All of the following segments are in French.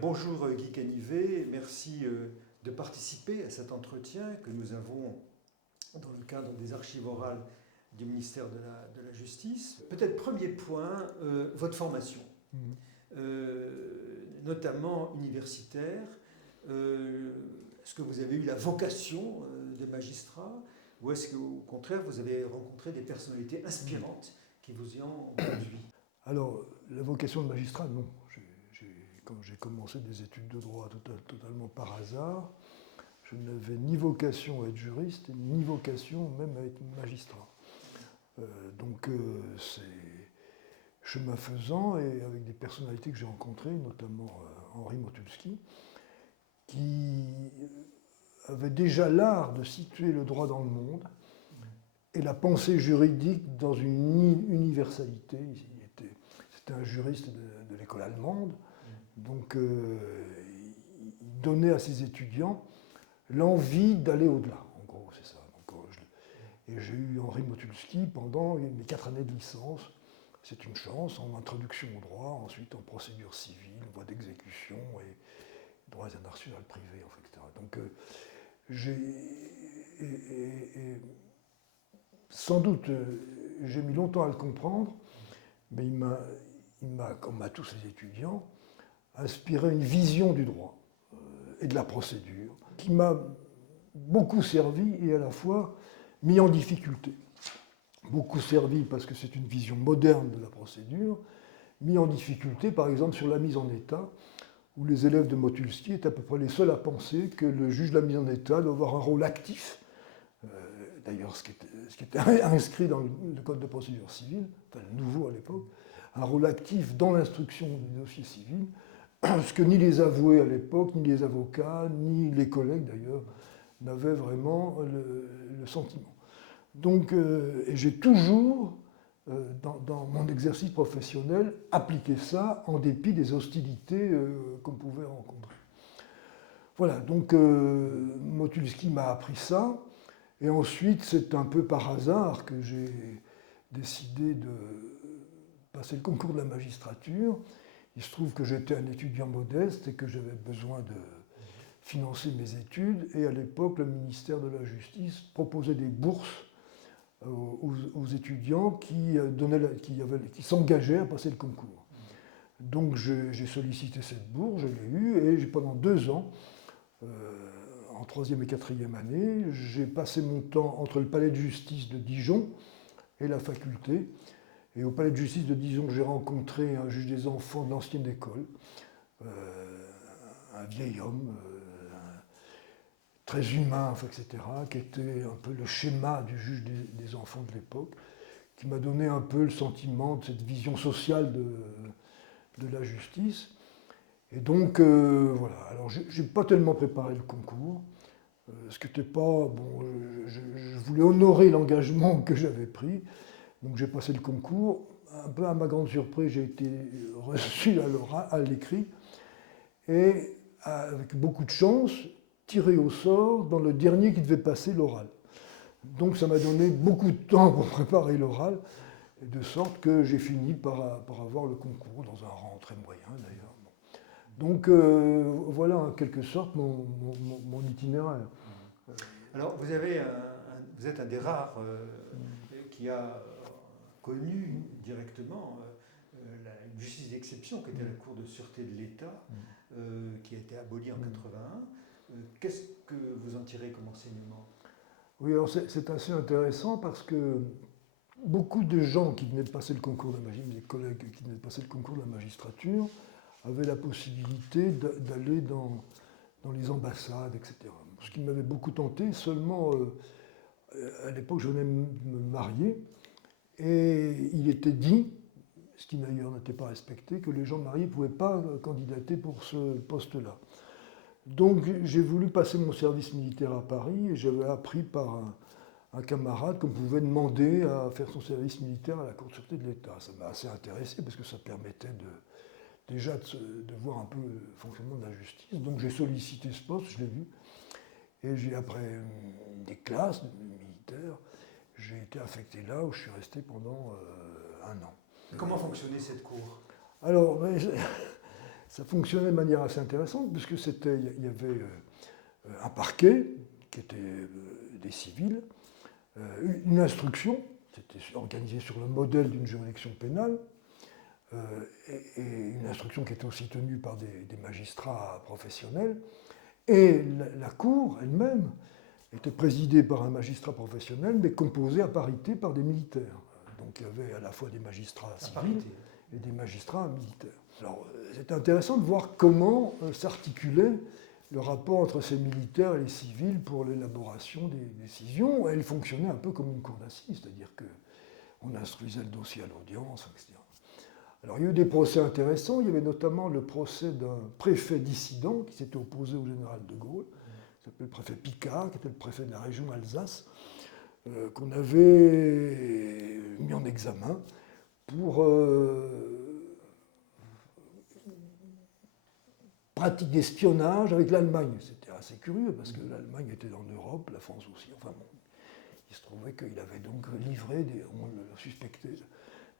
Bonjour Guy Canivet, merci de participer à cet entretien que nous avons dans le cadre des archives orales du ministère de la Justice. Peut-être premier point, votre formation, notamment universitaire. Est-ce que vous avez eu la vocation de magistrat ou est-ce qu'au contraire vous avez rencontré des personnalités inspirantes qui vous y ont conduit? Alors, la vocation de magistrat, non. Quand j'ai commencé des études de droit totalement par hasard, je n'avais ni vocation à être juriste, ni vocation même à être magistrat. C'est chemin faisant, et avec des personnalités que j'ai rencontrées, notamment Henri Motulski, qui avait déjà l'art de situer le droit dans le monde et la pensée juridique dans une universalité. C'était un juriste de l'école allemande, donc il donnait à ses étudiants l'envie d'aller au-delà, en gros, c'est ça. Et j'ai eu Henri Motulski pendant mes 4 années de licence. C'est une chance, en introduction au droit, ensuite en procédure civile, voie d'exécution et droit international privé, etc. Donc sans doute, j'ai mis longtemps à le comprendre, mais il m'a, comme à tous ses étudiants, inspiré une vision du droit et de la procédure qui m'a beaucoup servi et à la fois mis en difficulté. Beaucoup servi parce que c'est une vision moderne de la procédure, mis en difficulté par exemple sur la mise en état, où les élèves de Motulski étaient à peu près les seuls à penser que le juge de la mise en état doit avoir un rôle actif. D'ailleurs, ce qui était inscrit dans le code de procédure civile, enfin le nouveau à l'époque, un rôle actif dans l'instruction des dossiers civils, ce que ni les avoués à l'époque, ni les avocats, ni les collègues d'ailleurs, n'avaient vraiment le sentiment. Donc, et j'ai toujours, dans mon exercice professionnel, appliqué ça en dépit des hostilités qu'on pouvait rencontrer. Voilà, donc Motulski m'a appris ça, et ensuite c'est un peu par hasard que j'ai décidé de passer le concours de la magistrature. Il se trouve que j'étais un étudiant modeste et que j'avais besoin de financer mes études, et à l'époque le ministère de la Justice proposait des bourses aux étudiants qui s'engageaient à passer le concours. Donc j'ai sollicité cette bourse, je l'ai eue, et pendant 2 ans, en 3e et 4e année, j'ai passé mon temps entre le palais de justice de Dijon et la faculté. Et au palais de justice de Dijon, j'ai rencontré un juge des enfants de l'ancienne école, un vieil homme, très humain, etc., qui était un peu le schéma du juge des enfants de l'époque, qui m'a donné un peu le sentiment de cette vision sociale de la justice. Et donc, voilà. Alors, je n'ai pas tellement préparé le concours, ce qui n'était pas... Bon, je voulais honorer l'engagement que j'avais pris, donc j'ai passé le concours. Un peu à ma grande surprise, j'ai été reçu à l'écrit, et avec beaucoup de chance, tiré au sort dans le dernier qui devait passer l'oral. Donc ça m'a donné beaucoup de temps pour préparer l'oral, de sorte que j'ai fini par avoir le concours dans un rang très moyen d'ailleurs. Donc voilà en quelque sorte mon itinéraire. Alors vous êtes un des rares qui a connu directement une justice d'exception qui était la Cour de sûreté de l'État, qui a été abolie en 1981. Qu'est-ce que vous en tirez comme enseignement? Oui, alors c'est assez intéressant parce que beaucoup de gens qui venaient de passer le concours de la magistrature, mes collègues qui venaient de passer le concours de la magistrature, avaient la possibilité d'aller dans les ambassades, etc. Ce qui m'avait beaucoup tenté, seulement à l'époque je venais me marier, et il était dit, ce qui d'ailleurs n'était pas respecté, que les gens mariés ne pouvaient pas candidater pour ce poste-là. Donc j'ai voulu passer mon service militaire à Paris, et j'avais appris par un camarade qu'on pouvait demander à faire son service militaire à la Cour de sûreté de l'État. Ça m'a assez intéressé parce que ça permettait déjà de voir un peu le fonctionnement de la justice. Donc j'ai sollicité ce poste, je l'ai vu, et après des classes militaires, j'ai été affecté là où je suis resté pendant 1 an. Comment fonctionnait cette cour? Alors, ça fonctionnait de manière assez intéressante, puisque il y avait un parquet, qui était des civils, une instruction, c'était organisé sur le modèle d'une juridiction pénale, et une instruction qui était aussi tenue par des magistrats professionnels, et la cour elle-même était présidée par un magistrat professionnel, mais composée à parité par des militaires. Donc il y avait à la fois des magistrats civils et des magistrats militaires. Alors c'est intéressant de voir comment s'articulait le rapport entre ces militaires et les civils pour l'élaboration des décisions. Elle fonctionnait un peu comme une cour d'assises, c'est-à-dire qu'on instruisait le dossier à l'audience, etc. Alors il y a eu des procès intéressants, il y avait notamment le procès d'un préfet dissident qui s'était opposé au général de Gaulle, qui s'appelait le préfet Picard, qui était le préfet de la région Alsace, qu'on avait mis en examen pour pratique d'espionnage avec l'Allemagne. C'était assez curieux parce que l'Allemagne était dans l'Europe, la France aussi. Enfin bon, il se trouvait qu'il avait donc livré, on le suspectait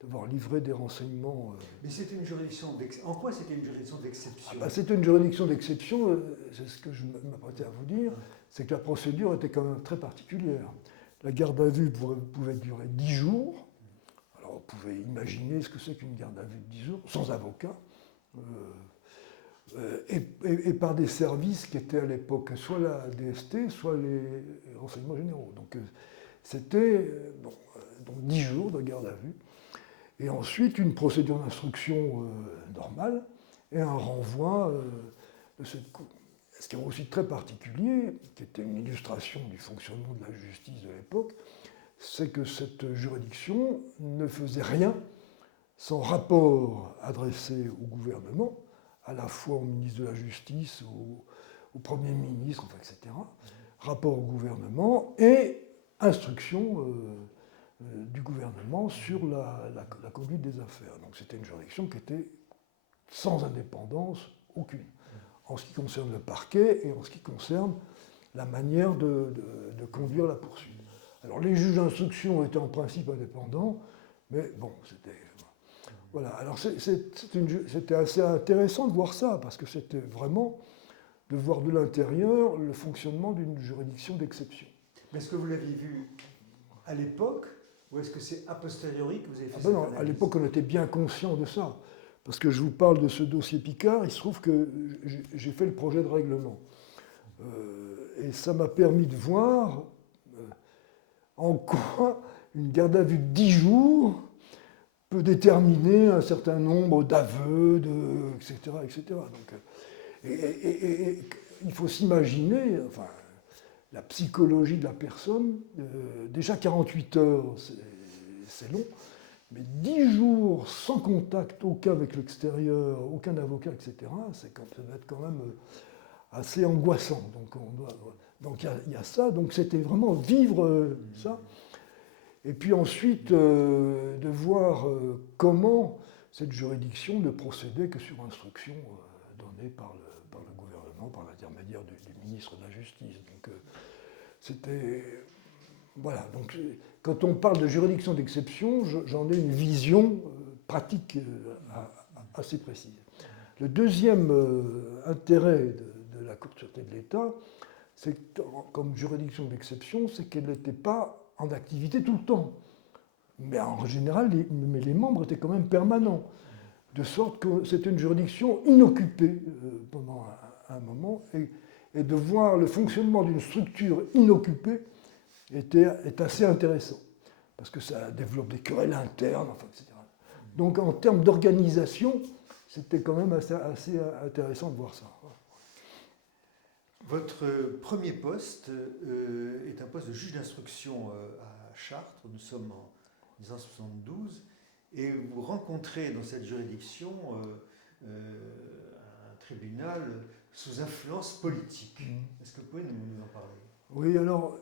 d'avoir livré des renseignements. Mais c'était une juridiction d'exception. En quoi c'était une juridiction d'exception? C'était une juridiction d'exception, c'est ce que je m'apprêtais à vous dire, c'est que la procédure était quand même très particulière. La garde à vue pouvait durer 10 jours. Alors vous pouvez imaginer ce que c'est qu'une garde à vue de 10 jours, sans avocat, et par des services qui étaient à l'époque soit la DST, soit les renseignements généraux. Donc c'était donc 10 jours de garde à vue. Et ensuite, une procédure d'instruction normale et un renvoi de cette cour. Ce qui est aussi très particulier, qui était une illustration du fonctionnement de la justice de l'époque, c'est que cette juridiction ne faisait rien sans rapport adressé au gouvernement, à la fois au ministre de la Justice, au Premier ministre, enfin, etc. Rapport au gouvernement et instruction du gouvernement sur la conduite des affaires. Donc c'était une juridiction qui était sans indépendance aucune, en ce qui concerne le parquet et en ce qui concerne la manière de conduire la poursuite. Alors les juges d'instruction étaient en principe indépendants, mais bon, c'était... Voilà, alors c'était assez intéressant de voir ça, parce que c'était vraiment de voir de l'intérieur le fonctionnement d'une juridiction d'exception. Mais est-ce que vous l'aviez vu à l'époque, ou est-ce que c'est a posteriori que vous avez fait ça? Non, à l'époque, on était bien conscient de ça. Parce que je vous parle de ce dossier Picard, il se trouve que j'ai fait le projet de règlement. Et ça m'a permis de voir en quoi une garde à vue de 10 jours peut déterminer un certain nombre d'aveux, etc., etc. Donc, et il faut s'imaginer, enfin, la psychologie de la personne. Déjà 48 heures, c'est long, mais 10 jours sans contact aucun avec l'extérieur, aucun avocat, etc., ça doit être quand même assez angoissant. Donc il y a ça, donc c'était vraiment vivre ça. Et puis ensuite, de voir comment cette juridiction ne procédait que sur instruction donnée par le gouvernement, par l'intermédiaire du ministre de la Justice. Donc c'était... Voilà, donc quand on parle de juridiction d'exception, j'en ai une vision pratique assez précise. Le deuxième intérêt de la Cour de sûreté de l'État, c'est que, comme juridiction d'exception, c'est qu'elle n'était pas en activité tout le temps. Mais en général, les membres étaient quand même permanents. De sorte que c'était une juridiction inoccupée pendant un moment. Et de voir le fonctionnement d'une structure inoccupée est assez intéressant. Parce que ça développe des querelles internes, enfin, etc. Donc en termes d'organisation, c'était quand même assez intéressant de voir ça. Votre premier poste est un poste de juge d'instruction à Chartres. Nous sommes en 1972. Et vous rencontrez dans cette juridiction un tribunal sous influence politique. Est-ce que vous pouvez nous en parler? Oui, alors,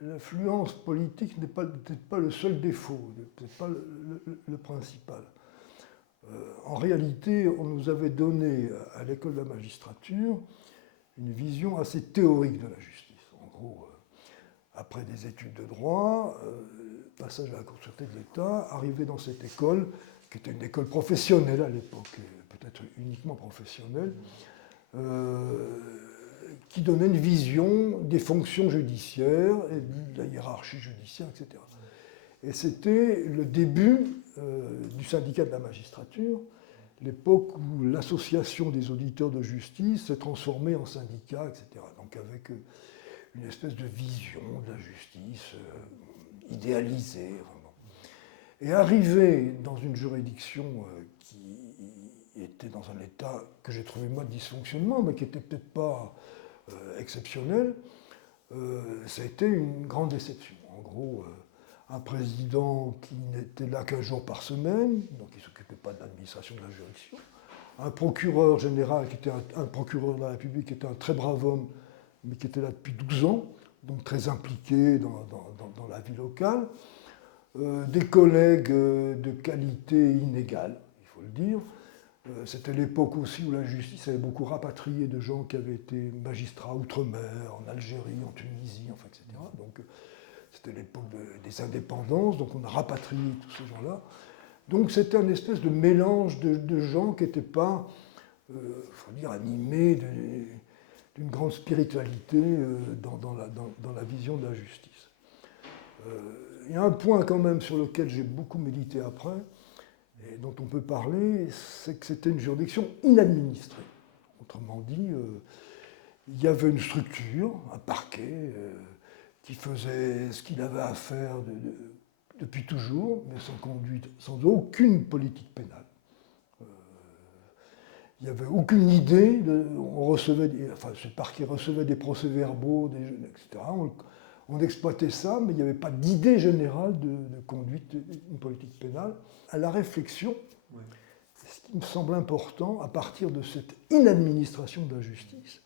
l'influence politique n'est peut-être pas le seul défaut, peut-être pas le principal. En réalité, on nous avait donné à l'école de la magistrature une vision assez théorique de la justice. En gros, après des études de droit, passage à la Cour de sûreté de l'État, arrivé dans cette école, qui était une école professionnelle à l'époque, peut-être uniquement professionnelle, qui donnait une vision des fonctions judiciaires et de la hiérarchie judiciaire, etc. Et c'était le début du syndicat de la magistrature, l'époque où l'association des auditeurs de justice s'est transformée en syndicat, etc. Donc avec une espèce de vision de la justice idéalisée. Vraiment. Et arrivé dans une juridiction qui était dans un état que j'ai trouvé moi de dysfonctionnement, mais qui n'était peut-être pas exceptionnel, ça a été une grande déception. En gros, un président qui n'était là qu'un jour par semaine, donc il ne s'occupait pas de l'administration de la juridiction, un procureur général qui était un procureur de la République qui était un très brave homme, mais qui était là depuis 12 ans, donc très impliqué dans la vie locale, des collègues de qualité inégale, il faut le dire. C'était l'époque aussi où la justice avait beaucoup rapatrié de gens qui avaient été magistrats outre-mer, en Algérie, en Tunisie, enfin, etc. Donc c'était l'époque des indépendances, donc on a rapatrié tous ces gens-là. Donc c'était un espèce de mélange de gens qui n'étaient pas, faut dire, animés d'une grande spiritualité dans la vision de la justice. Il y a un point quand même sur lequel j'ai beaucoup médité après, et dont on peut parler, c'est que c'était une juridiction inadministrée. Autrement dit, il y avait une structure, un parquet, qui faisait ce qu'il avait à faire depuis toujours, mais sans aucune politique pénale. Il n'y avait aucune idée, ce parquet recevait des procès-verbaux, etc. On exploitait ça, mais il n'y avait pas d'idée générale de conduite d'une politique pénale. À la réflexion, ce qui me semble important, à partir de cette inadministration de la justice,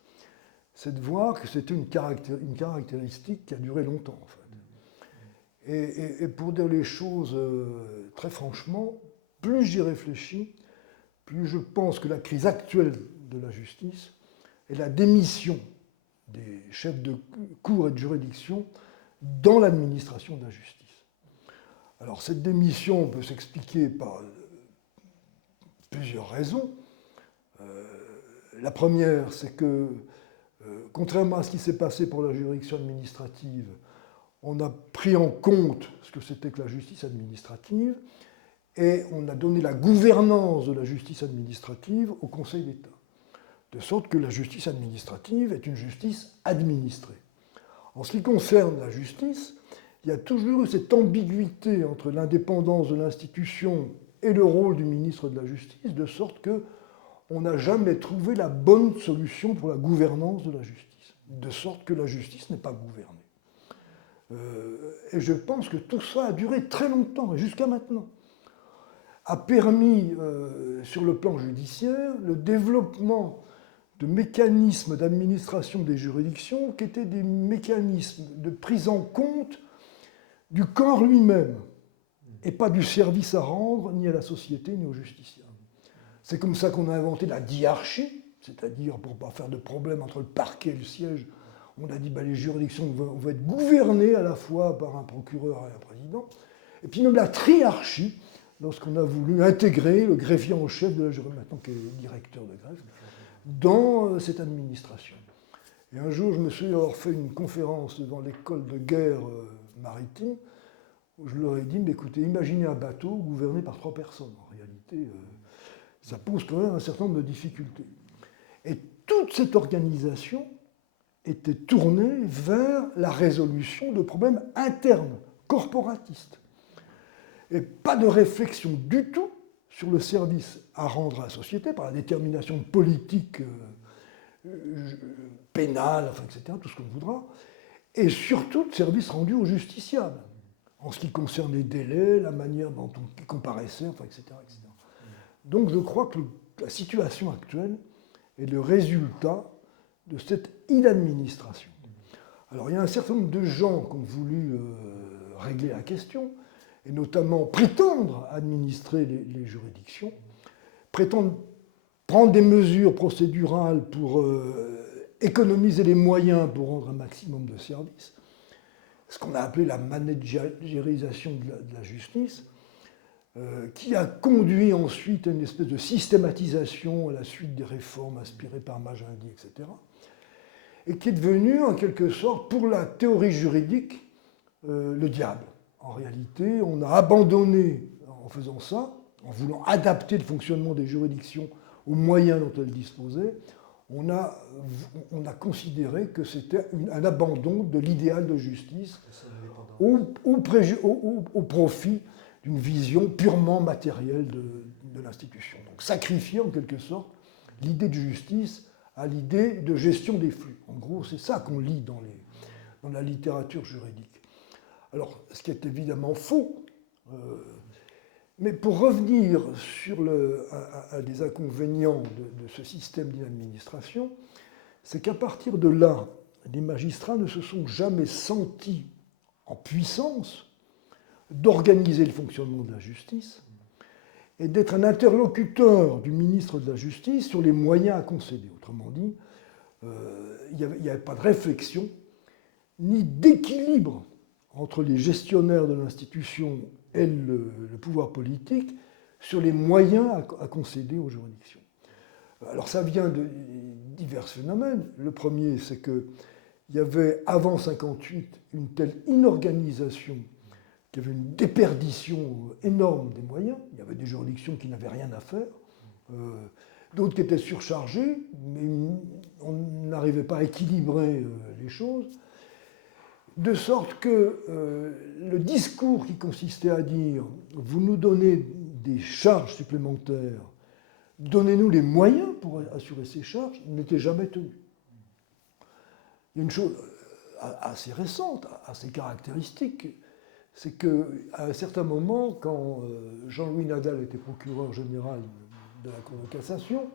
c'est de voir que c'était une caractéristique qui a duré longtemps, en fait. Et pour dire les choses très franchement, plus j'y réfléchis, plus je pense que la crise actuelle de la justice est la démission des chefs de cour et de juridiction dans l'administration de la justice. Alors cette démission peut s'expliquer par plusieurs raisons. La première, c'est que, contrairement à ce qui s'est passé pour la juridiction administrative, on a pris en compte ce que c'était que la justice administrative et on a donné la gouvernance de la justice administrative au Conseil d'État. De sorte que la justice administrative est une justice administrée. En ce qui concerne la justice, il y a toujours eu cette ambiguïté entre l'indépendance de l'institution et le rôle du ministre de la Justice, de sorte qu'on n'a jamais trouvé la bonne solution pour la gouvernance de la justice, de sorte que la justice n'est pas gouvernée. Et je pense que tout ça a duré très longtemps, et jusqu'à maintenant, a permis, sur le plan judiciaire, le développement de mécanismes d'administration des juridictions qui étaient des mécanismes de prise en compte du corps lui-même, et pas du service à rendre ni à la société ni aux justiciables. C'est comme ça qu'on a inventé la diarchie, c'est-à-dire pour ne pas faire de problème entre le parquet et le siège, on a dit les juridictions vont être gouvernées à la fois par un procureur et un président, et puis même la triarchie, lorsqu'on a voulu intégrer le greffier en chef de la juridiction, maintenant qui est directeur de greffe, dans cette administration. Et un jour, je me souviens avoir fait une conférence devant l'école de guerre maritime, où je leur ai dit, mais écoutez, imaginez un bateau gouverné par 3 personnes. En réalité, ça pose quand même un certain nombre de difficultés. Et toute cette organisation était tournée vers la résolution de problèmes internes, corporatistes. Et pas de réflexion du tout sur le service à rendre à la société par la détermination politique, pénale, enfin, etc., tout ce qu'on voudra, et surtout de service rendu aux justiciables, en ce qui concerne les délais, la manière dont on comparaissait, enfin, etc., etc. Donc je crois que la situation actuelle est le résultat de cette inadministration. Alors il y a un certain nombre de gens qui ont voulu régler la question, et notamment prétendre administrer les juridictions, prétendre prendre des mesures procédurales pour économiser les moyens pour rendre un maximum de services, ce qu'on a appelé la managérisation de la justice. qui a conduit ensuite à une espèce de systématisation à la suite des réformes inspirées par Magendie, etc. Et qui est devenu, en quelque sorte, pour la théorie juridique, le diable. En réalité, on a abandonné, en faisant ça, en voulant adapter le fonctionnement des juridictions aux moyens dont elles disposaient, on a considéré que c'était un abandon de l'idéal de justice au profit d'une vision purement matérielle de l'institution. Donc sacrifier en quelque sorte l'idée de justice à l'idée de gestion des flux. En gros, c'est ça qu'on lit dans la littérature juridique. Alors, ce qui est évidemment faux, mais pour revenir sur à des inconvénients de ce système d'administration, c'est qu'à partir de là, les magistrats ne se sont jamais sentis en puissance d'organiser le fonctionnement de la justice et d'être un interlocuteur du ministre de la Justice sur les moyens à concéder. Autrement dit, il n'y avait pas de réflexion ni d'équilibre entre les gestionnaires de l'institution et le pouvoir politique sur les moyens à concéder aux juridictions. Alors ça vient de divers phénomènes. Le premier, c'est qu'il y avait avant 1958 une telle inorganisation qu'il y avait une déperdition énorme des moyens. Il y avait des juridictions qui n'avaient rien à faire, d'autres qui étaient surchargées, mais on n'arrivait pas à équilibrer les choses. De sorte que le discours qui consistait à dire « vous nous donnez des charges supplémentaires, donnez-nous les moyens pour assurer ces charges » n'était jamais tenu. Il y a une chose assez récente, assez caractéristique, c'est qu'à un certain moment, quand Jean-Louis Nadal était procureur général de la Cour de cassation,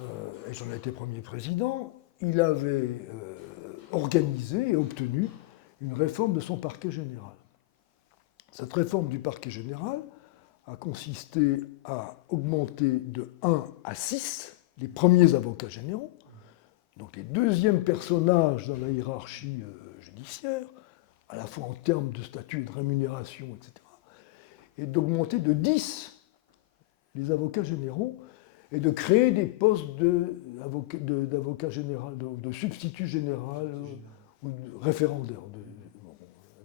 et j'en étais premier président, il avait organisé et obtenu une réforme de son parquet général. Cette réforme du parquet général a consisté à augmenter de 1 à 6 les premiers avocats généraux, donc les deuxièmes personnages dans la hiérarchie judiciaire, à la fois en termes de statut et de rémunération, etc., et d'augmenter de 10 les avocats généraux et de créer des postes d'avocat général, de substitut général ou de référendaire,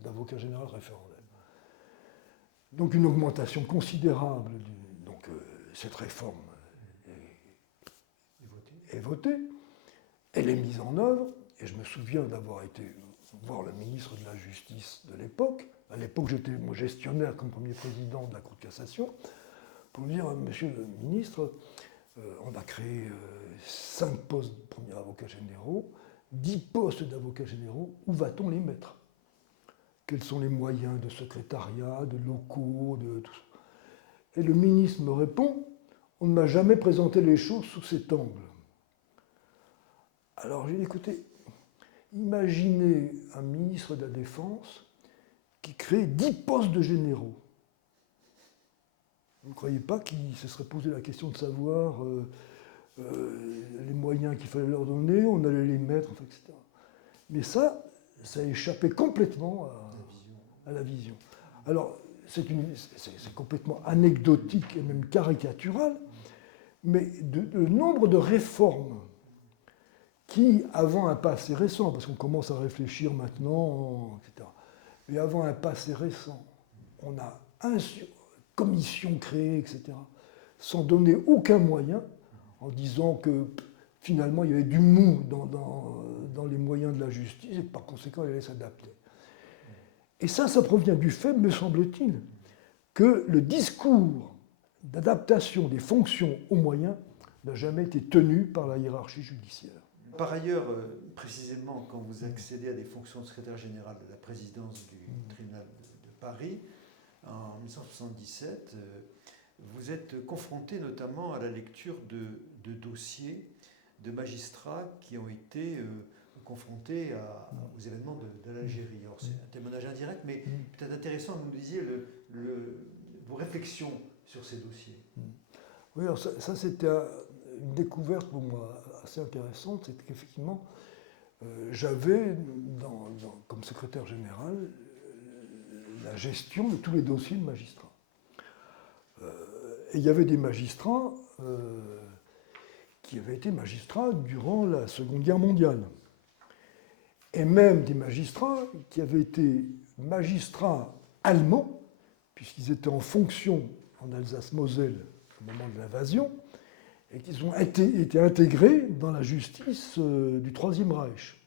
d'avocat général référendaire. Donc une augmentation considérable. Donc cette réforme est votée, elle est mise en œuvre, et je me souviens d'avoir été voir le ministre de la Justice de l'époque. À l'époque, j'étais gestionnaire comme premier président de la Cour de cassation, pour lui dire, monsieur le ministre, on a créé 5 postes de premiers avocats généraux, 10 postes d'avocats généraux, où va-t-on les mettre? Quels sont les moyens de secrétariat, de locaux, de tout ça? Et le ministre me répond, on ne m'a jamais présenté les choses sous cet angle. Alors j'ai dit, écoutez, imaginez un ministre de la Défense qui crée 10 postes de généraux. Vous ne croyez pas qu'il se serait posé la question de savoir les moyens qu'il fallait leur donner, on allait les mettre, enfin, etc. Mais ça échappait complètement à la vision. Alors, c'est complètement anecdotique et même caricatural, mais le nombre de réformes qui, avant un passé récent, parce qu'on commence à réfléchir maintenant, etc., mais avant un passé récent, on a commission créée, etc., sans donner aucun moyen, en disant que finalement il y avait du mou dans les moyens de la justice et que par conséquent il allait s'adapter. Et ça provient du fait, me semble-t-il, que le discours d'adaptation des fonctions aux moyens n'a jamais été tenu par la hiérarchie judiciaire. Par ailleurs, précisément, quand vous accédez à des fonctions de secrétaire général de la présidence du tribunal de Paris, en 1977, vous êtes confronté notamment à la lecture de dossiers de magistrats qui ont été confrontés aux événements de l'Algérie. Alors c'est un témoignage indirect, mais peut-être intéressant que vous nous disiez vos réflexions sur ces dossiers. Oui, alors ça c'était une découverte pour moi assez intéressante, c'est qu'effectivement, j'avais, comme secrétaire général, la gestion de tous les dossiers de magistrats. Et il y avait des magistrats qui avaient été magistrats durant la Seconde Guerre mondiale. Et même des magistrats qui avaient été magistrats allemands, puisqu'ils étaient en fonction en Alsace-Moselle au moment de l'invasion, et qu'ils ont été intégrés dans la justice du Troisième Reich.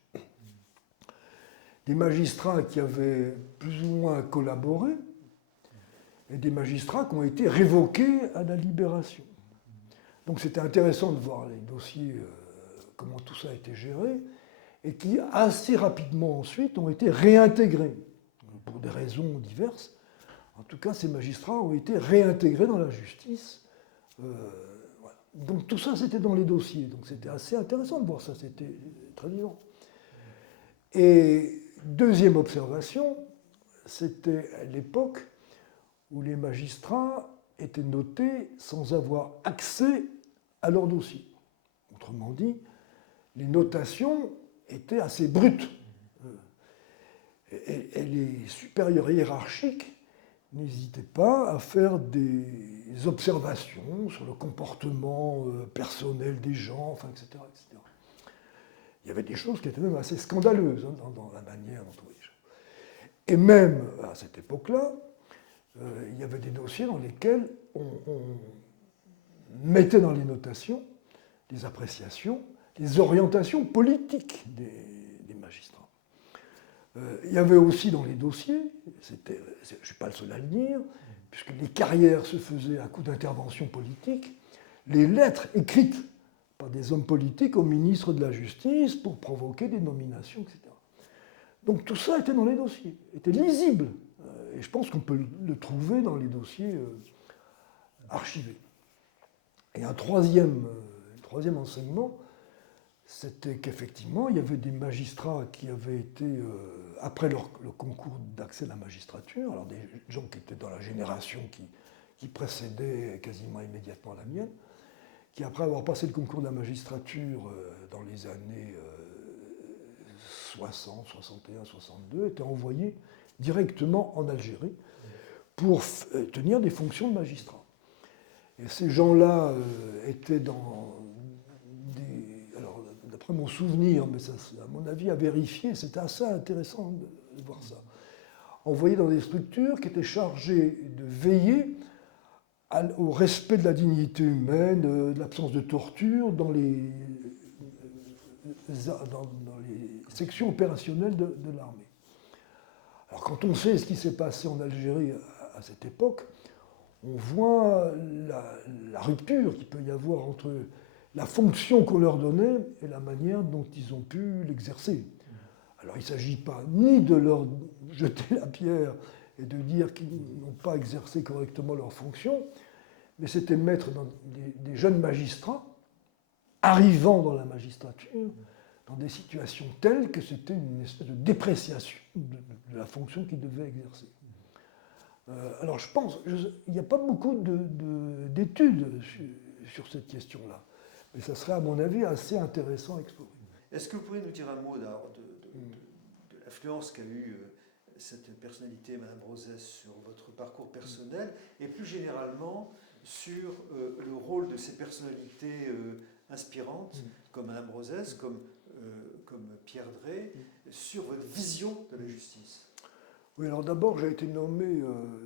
Des magistrats qui avaient plus ou moins collaboré, et des magistrats qui ont été révoqués à la Libération. Donc c'était intéressant de voir les dossiers, comment tout ça a été géré, et qui assez rapidement ensuite ont été réintégrés, pour des raisons diverses. En tout cas, ces magistrats ont été réintégrés dans la justice. Voilà. Donc tout ça, c'était dans les dossiers. Donc c'était assez intéressant de voir ça, c'était très vivant. Et deuxième observation, c'était à l'époque où les magistrats étaient notés sans avoir accès à leur dossier. Autrement dit, les notations étaient assez brutes. Et les supérieurs hiérarchiques n'hésitaient pas à faire des observations sur le comportement personnel des gens, enfin, etc., etc. Il y avait des choses qui étaient même assez scandaleuses dans la manière dont on voyait les choses. Et même à cette époque-là, il y avait des dossiers dans lesquels on mettait dans les notations des appréciations, des orientations politiques des magistrats. Il y avait aussi dans les dossiers, je ne suis pas le seul à le dire, puisque les carrières se faisaient à coup d'intervention politique, les lettres écrites par des hommes politiques au ministre de la Justice pour provoquer des nominations, etc. Donc tout ça était dans les dossiers, était lisible. Et je pense qu'on peut le trouver dans les dossiers archivés. Et un troisième enseignement, c'était qu'effectivement, il y avait des magistrats qui avaient été, après le concours d'accès à la magistrature, alors des gens qui étaient dans la génération qui précédait quasiment immédiatement la mienne, qui après avoir passé le concours de la magistrature dans les années 60, 61, 62, étaient envoyés directement en Algérie pour tenir des fonctions de magistrat. Et ces gens-là étaient dans des... Alors, d'après mon souvenir, mais ça, à mon avis, à vérifier, c'était assez intéressant de voir ça. Envoyés dans des structures qui étaient chargées de veiller au respect de la dignité humaine, de l'absence de torture dans les sections opérationnelles de l'armée. Alors quand on sait ce qui s'est passé en Algérie à cette époque, on voit la rupture qu'il peut y avoir entre la fonction qu'on leur donnait et la manière dont ils ont pu l'exercer. Alors il ne s'agit pas ni de leur jeter la pierre et de dire qu'ils n'ont pas exercé correctement leur fonction, mais c'était mettre des jeunes magistrats arrivant dans la magistrature dans des situations telles que c'était une espèce de dépréciation de la fonction qu'ils devaient exercer. Alors je pense, il n'y a pas beaucoup d'études sur cette question-là, mais ça serait à mon avis assez intéressant à explorer. Est-ce que vous pourriez nous dire un mot de l'influence qu'a eu cette personnalité, Madame Rosès, sur votre parcours personnel, et plus généralement sur le rôle de ces personnalités inspirantes, comme Madame Rosès, comme Pierre Drey, sur votre vision de la justice? Oui, alors d'abord, j'ai été nommé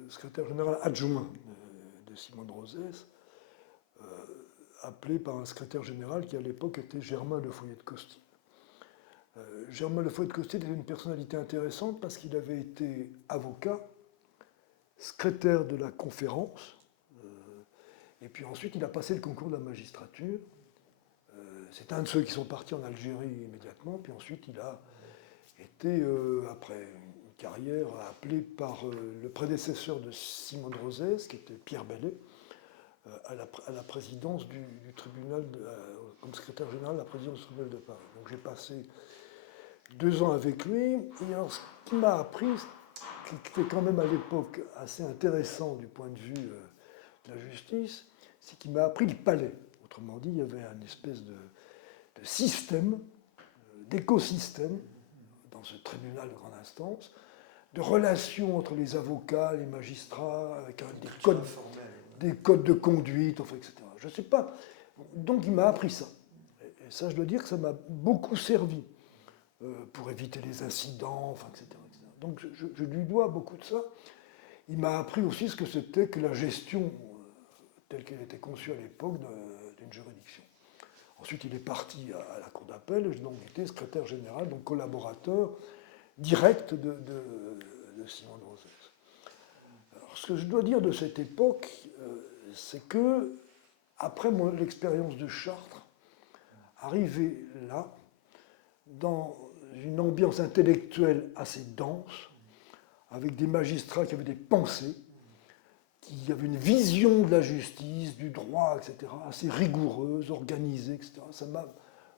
secrétaire général adjoint de Simone Rosès, appelé par un secrétaire général qui à l'époque était Germain Le Foyer de Costine. Germain Le Foyer de Costine était une personnalité intéressante parce qu'il avait été avocat, secrétaire de la conférence, et puis ensuite il a passé le concours de la magistrature. C'est un de ceux qui sont partis en Algérie immédiatement, puis ensuite il a été, après une carrière, appelé par le prédécesseur de Simone Rosès, qui était Pierre Bellet, à la présidence du tribunal, comme secrétaire général de la présidence du tribunal de Paris. Donc j'ai passé 2 ans avec lui, et alors ce qui m'a appris, qui était quand même à l'époque assez intéressant du point de vue de la justice, c'est qu'il m'a appris le palais. Autrement dit, il y avait une espèce de système, d'écosystème, dans ce tribunal de grande instance, de relations entre les avocats, les magistrats, avec des des codes de conduite, enfin, etc. Je ne sais pas. Donc il m'a appris ça. Et ça, je dois dire que ça m'a beaucoup servi pour éviter les incidents, enfin, etc., etc. Donc je lui dois beaucoup de ça. Il m'a appris aussi ce que c'était que la gestion telle qu'elle était conçue à l'époque d'une juridiction. Ensuite, il est parti à la cour d'appel, et j'ai donc été secrétaire général, donc collaborateur direct de Simon de Rosès. Alors, ce que je dois dire de cette époque, c'est que, après l'expérience de Chartres, arrivé là, dans une ambiance intellectuelle assez dense, avec des magistrats qui avaient des pensées, qui avaient une vision de la justice, du droit, etc., assez rigoureuse, organisée, etc. Ça m'a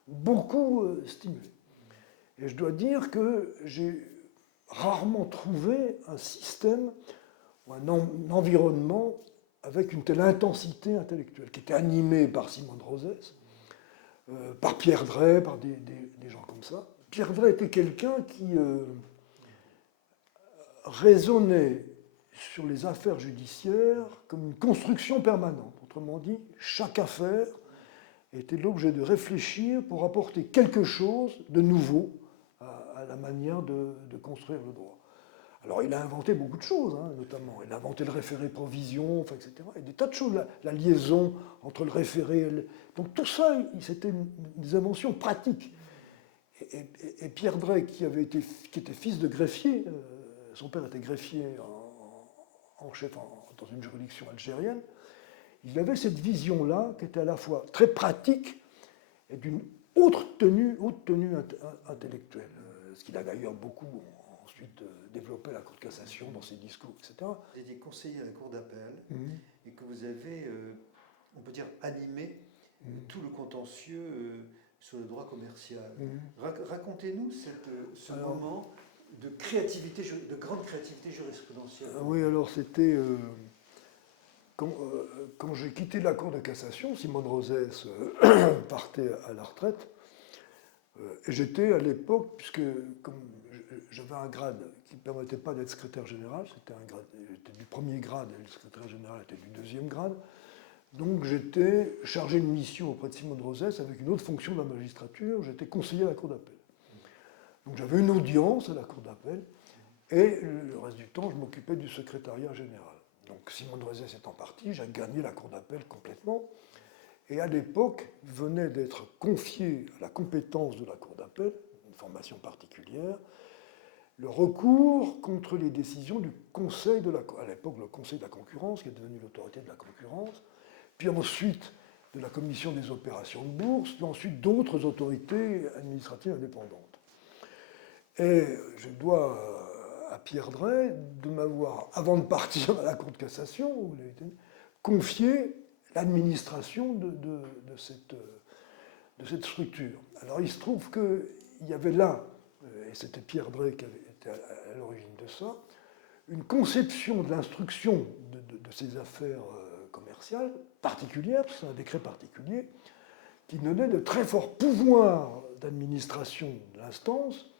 beaucoup stimulé. Et je dois dire que j'ai rarement trouvé un système ou un environnement avec une telle intensité intellectuelle, qui était animé par Simon de Rosès, par Pierre Drey, par des gens comme ça. Pierre Drey était quelqu'un qui raisonnait sur les affaires judiciaires comme une construction permanente. Autrement dit, chaque affaire était l'objet de réfléchir pour apporter quelque chose de nouveau à la manière de construire le droit. Alors il a inventé beaucoup de choses, hein, notamment. Il a inventé le référé provision, enfin, etc. Et des tas de choses, la liaison entre le référé et le... Donc tout ça, c'était des inventions pratiques. Et Pierre Drey, qui était fils de greffier, son père était greffier en chef dans une juridiction algérienne, il avait cette vision-là qui était à la fois très pratique et d'une haute tenue intellectuelle, ce qu'il a d'ailleurs beaucoup ensuite développé à la Cour de cassation dans ses discours, etc. Vous étiez conseiller à la Cour d'appel et que vous avez, on peut dire, animé tout le contentieux sur le droit commercial. Racontez-nous ce moment de créativité, de grande créativité jurisprudentielle. Oui, alors c'était... Quand j'ai quitté la Cour de cassation, Simon de Rosès partait à la retraite. Et j'étais à l'époque, puisque comme j'avais un grade qui ne permettait pas d'être secrétaire général, j'étais du premier grade et le secrétaire général était du deuxième grade, donc j'étais chargé de mission auprès de Simon de Rosès avec une autre fonction de la magistrature, j'étais conseiller à la Cour d'appel. Donc j'avais une audience à la Cour d'appel et le reste du temps je m'occupais du secrétariat général. Donc Simon de Rosès étant parti, j'ai gagné la Cour d'appel complètement. Et à l'époque, venait d'être confié à la compétence de la Cour d'appel, une formation particulière, le recours contre les décisions du Conseil de la... à l'époque, le Conseil de la concurrence, qui est devenu l'autorité de la concurrence, puis ensuite de la Commission des opérations de bourse, puis ensuite d'autres autorités administratives indépendantes. Et je dois à Pierre Drey de m'avoir, avant de partir à la Cour de cassation, où il a été confié l'administration de cette structure. Alors il se trouve qu'il y avait là, et c'était Pierre Drey qui avait été à l'origine de ça, une conception de l'instruction de ces affaires commerciales particulières, parce que c'est un décret particulier, qui donnait de très forts pouvoirs d'administration de l'instance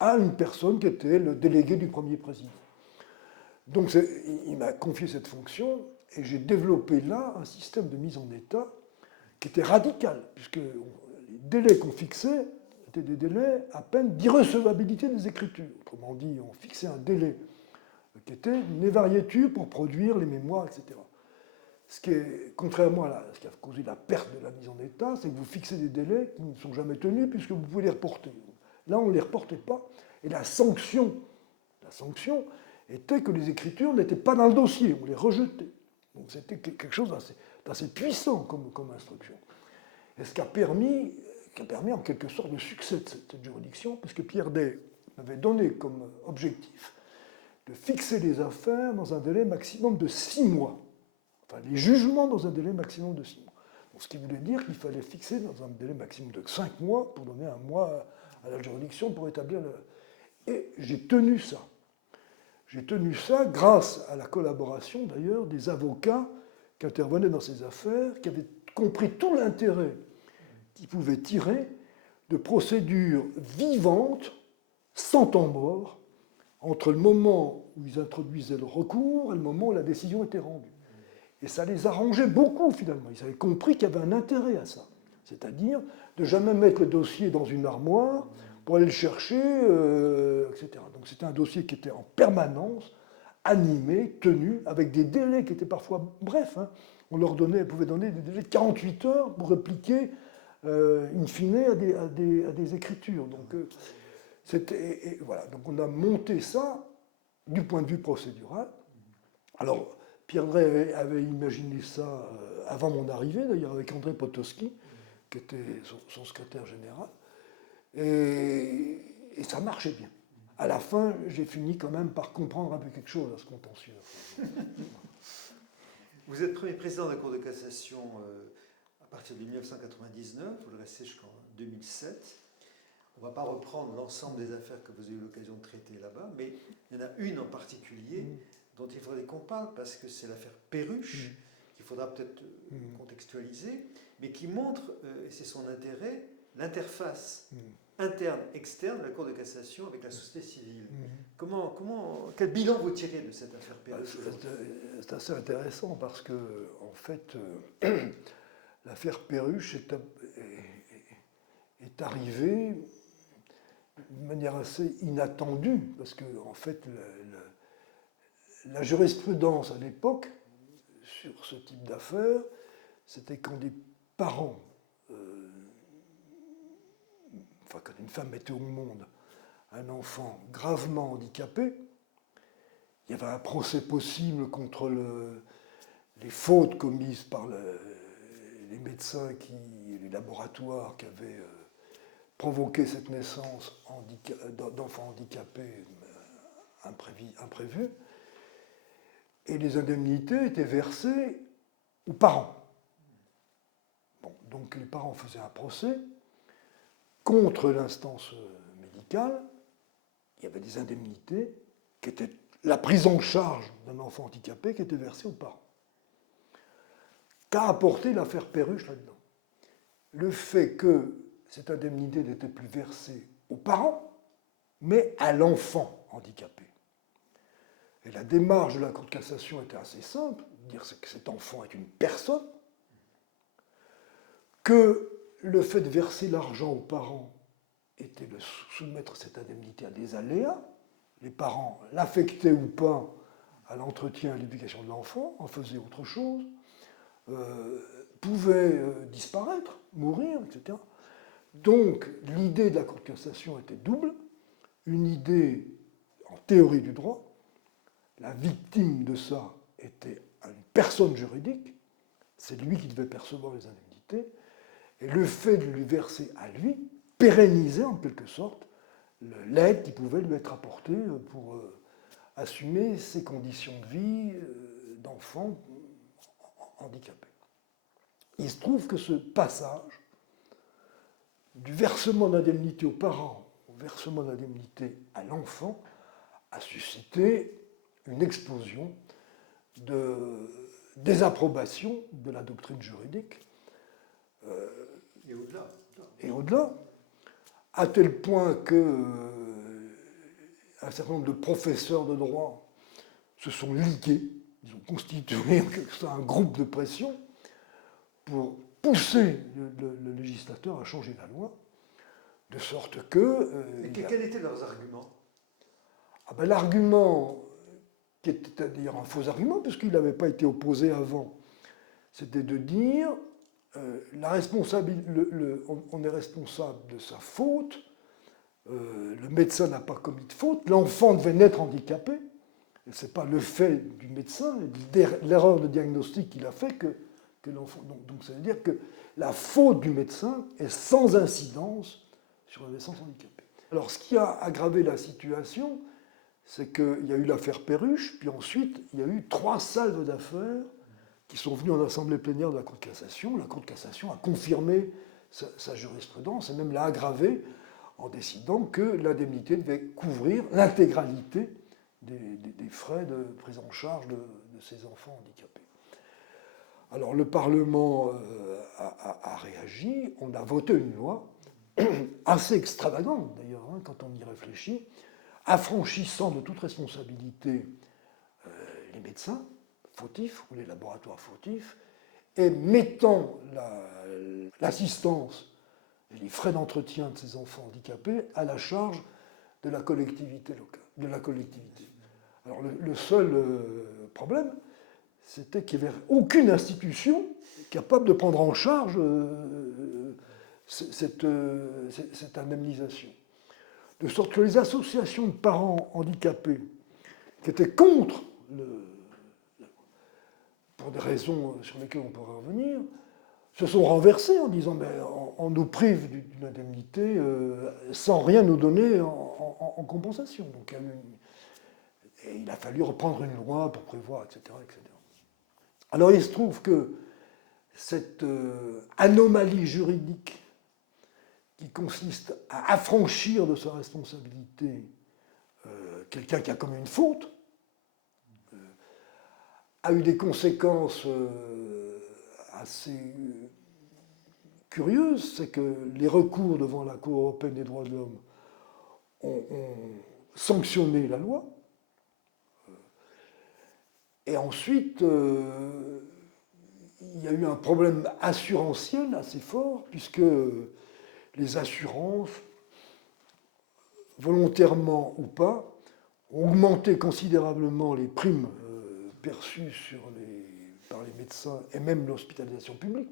à une personne qui était le délégué du premier président. Donc il m'a confié cette fonction, et j'ai développé là un système de mise en état qui était radical, puisque les délais qu'on fixait étaient des délais à peine d'irrecevabilité des écritures. Autrement dit, on fixait un délai qui était une évarieture pour produire les mémoires, etc. Ce qui est, contrairement à ce qui a causé la perte de la mise en état, c'est que vous fixez des délais qui ne sont jamais tenus puisque vous pouvez les reporter. Là, on ne les reportait pas, et la sanction était que les écritures n'étaient pas dans le dossier, on les rejetait. Donc c'était quelque chose d'assez puissant comme instruction. Et ce qui a permis en quelque sorte le succès de cette juridiction, parce que Pierre Drey m'avait donné comme objectif de fixer les affaires dans un délai maximum de 6 mois. Enfin, les jugements dans un délai maximum de 6 mois. Donc, ce qui voulait dire qu'il fallait fixer dans un délai maximum de 5 mois pour donner un mois à la juridiction pour établir le... Et j'ai tenu ça. J'ai tenu ça grâce à la collaboration, d'ailleurs, des avocats qui intervenaient dans ces affaires, qui avaient compris tout l'intérêt qu'ils pouvaient tirer de procédures vivantes, sans temps mort, entre le moment où ils introduisaient le recours et le moment où la décision était rendue. Et ça les arrangeait beaucoup, finalement. Ils avaient compris qu'il y avait un intérêt à ça. C'est-à-dire de jamais mettre le dossier dans une armoire pour aller le chercher, etc. Donc c'était un dossier qui était en permanence animé, tenu, avec des délais qui étaient parfois brefs. Hein. On pouvait donner des délais de 48 heures pour répliquer, in fine, à des écritures. Donc, voilà. Donc on a monté ça du point de vue procédural. Alors, Pierre Drey avait imaginé ça avant mon arrivée, d'ailleurs, avec André Potocki, qui était son secrétaire général. Et ça marchait bien. À la fin, j'ai fini quand même par comprendre un peu quelque chose à ce contentieux. Vous êtes premier président de la Cour de cassation à partir de 1999, vous le restez jusqu'en 2007. On ne va pas reprendre l'ensemble des affaires que vous avez eu l'occasion de traiter là-bas, mais il y en a une en particulier dont il faudrait qu'on parle, parce que c'est l'affaire Perruche, qu'il faudra peut-être contextualiser, mais qui montre, et c'est son intérêt, l'interface interne-externe de la Cour de cassation avec la société civile. Quel bilan vous tirez de cette affaire Perruche? C'est assez intéressant parce que, en fait, l'affaire Perruche est arrivée de manière assez inattendue, parce que, en fait, la jurisprudence à l'époque sur ce type d'affaires, c'était quand des parents, quand une femme mettait au monde un enfant gravement handicapé, il y avait un procès possible contre les fautes commises par les médecins, les laboratoires qui avaient provoqué cette naissance d'enfants handicapés imprévus. Et les indemnités étaient versées aux parents. Bon, donc les parents faisaient un procès contre l'instance médicale. Il y avait des indemnités qui étaient la prise en charge d'un enfant handicapé qui était versée aux parents. Qu'a apporté l'affaire Perruche là-dedans? Le fait que cette indemnité n'était plus versée aux parents, mais à l'enfant handicapé. Et la démarche de la Cour de cassation était assez simple, dire que cet enfant est une personne, que le fait de verser l'argent aux parents était de soumettre cette indemnité à des aléas. Les parents l'affectaient ou pas à l'entretien et à l'éducation de l'enfant, en faisaient autre chose, pouvaient disparaître, mourir, etc. Donc l'idée de la Cour de cassation était double. Une idée en théorie du droit, la victime de ça était une personne juridique, c'est lui qui devait percevoir les indemnités, et le fait de lui verser à lui pérennisait en quelque sorte l'aide qui pouvait lui être apportée pour assumer ses conditions de vie d'enfant handicapé. Il se trouve que ce passage du versement d'indemnité aux parents au versement d'indemnité à l'enfant a suscité une explosion de désapprobation de la doctrine juridique. Et au-delà, à tel point que un certain nombre de professeurs de droit se sont ligués, ils ont constitué un groupe de pression pour pousser le législateur à changer la loi, de sorte que... quels étaient leurs arguments? L'argument, qui était d'ailleurs un faux argument, puisqu'il n'avait pas été opposé avant, c'était de dire on est responsable de sa faute, le médecin n'a pas commis de faute, l'enfant devait naître handicapé, et ce n'est pas le fait du médecin, l'erreur de diagnostic qu'il a fait que l'enfant... Donc ça veut dire que la faute du médecin est sans incidence sur la naissance handicapée. Alors ce qui a aggravé la situation, c'est qu'il y a eu l'affaire Perruche, puis ensuite il y a eu 3 salves d'affaires qui sont venues en assemblée plénière de la Cour de cassation. La Cour de cassation a confirmé sa jurisprudence et même l'a aggravée en décidant que l'indemnité devait couvrir l'intégralité des frais de prise en charge de ces enfants handicapés. Alors le Parlement a réagi, on a voté une loi assez extravagante d'ailleurs, quand on y réfléchit, affranchissant de toute responsabilité les médecins, fautifs ou les laboratoires fautifs, et mettant l'assistance et les frais d'entretien de ces enfants handicapés à la charge de la collectivité locale, de la collectivité. Alors le seul problème, c'était qu'il n'y avait aucune institution capable de prendre en charge cette indemnisation. De sorte que les associations de parents handicapés qui étaient contre, pour des raisons sur lesquelles on pourrait revenir, se sont renversées en disant on nous prive d'une indemnité sans rien nous donner en compensation. Donc il a fallu reprendre une loi pour prévoir, etc., etc. Alors il se trouve que cette anomalie juridique qui consiste à affranchir de sa responsabilité quelqu'un qui a commis une faute, a eu des conséquences assez curieuses. C'est que les recours devant la Cour européenne des droits de l'homme ont sanctionné la loi. Et ensuite, il y a eu un problème assurantiel assez fort, puisque les assurances, volontairement ou pas, ont augmenté considérablement les primes perçues par les médecins et même l'hospitalisation publique,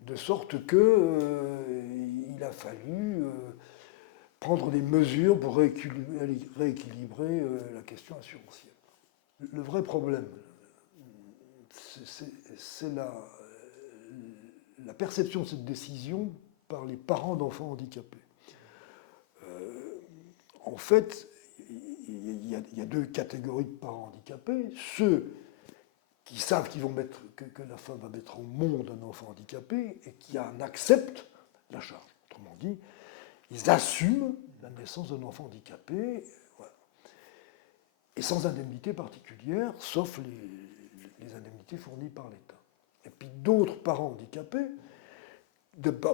de sorte qu'il a fallu prendre des mesures pour rééquilibrer la question assurantielle. Le vrai problème, c'est la perception de cette décision par les parents d'enfants handicapés. En fait, il y a deux catégories de parents handicapés. Ceux qui savent qu'ils vont que la femme va mettre au monde un enfant handicapé et qui en acceptent la charge. Autrement dit, ils assument la naissance d'un enfant handicapé, voilà. Et sans indemnité particulière, sauf les indemnités fournies par l'État. Et puis d'autres parents handicapés,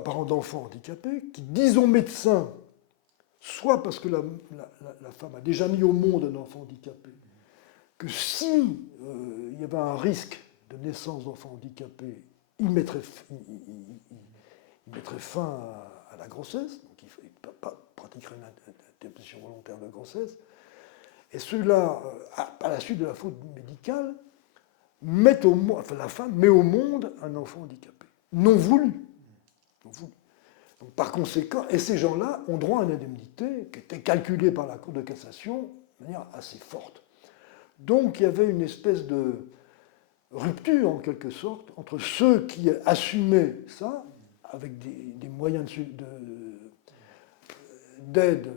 parents d'enfants handicapés, qui disent aux médecins, soit parce que la femme a déjà mis au monde un enfant handicapé, que si il y avait un risque de naissance d'enfants handicapés, il mettrait fin à la grossesse, donc il pratiquerait une interruption volontaire de grossesse, et ceux-là, à la suite de la faute médicale, la femme met au monde un enfant handicapé, non voulu. Donc, par conséquent, et ces gens-là ont droit à une indemnité qui était calculée par la Cour de cassation de manière assez forte. Donc il y avait une espèce de rupture, en quelque sorte, entre ceux qui assumaient ça, avec des moyens d'aide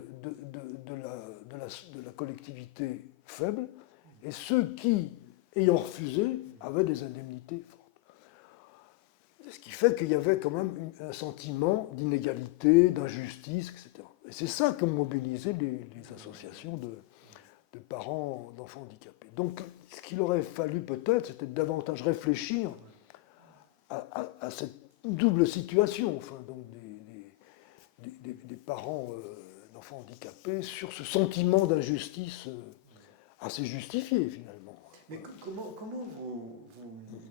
de la collectivité faible, et ceux qui, ayant refusé, avaient des indemnités fortes. Ce qui fait qu'il y avait quand même un sentiment d'inégalité, d'injustice, etc. Et c'est ça qu'ont mobilisé les associations de parents d'enfants handicapés. Donc, ce qu'il aurait fallu peut-être, c'était davantage réfléchir à cette double situation, enfin, donc des parents d'enfants handicapés, sur ce sentiment d'injustice assez justifié, finalement. Mais comment vous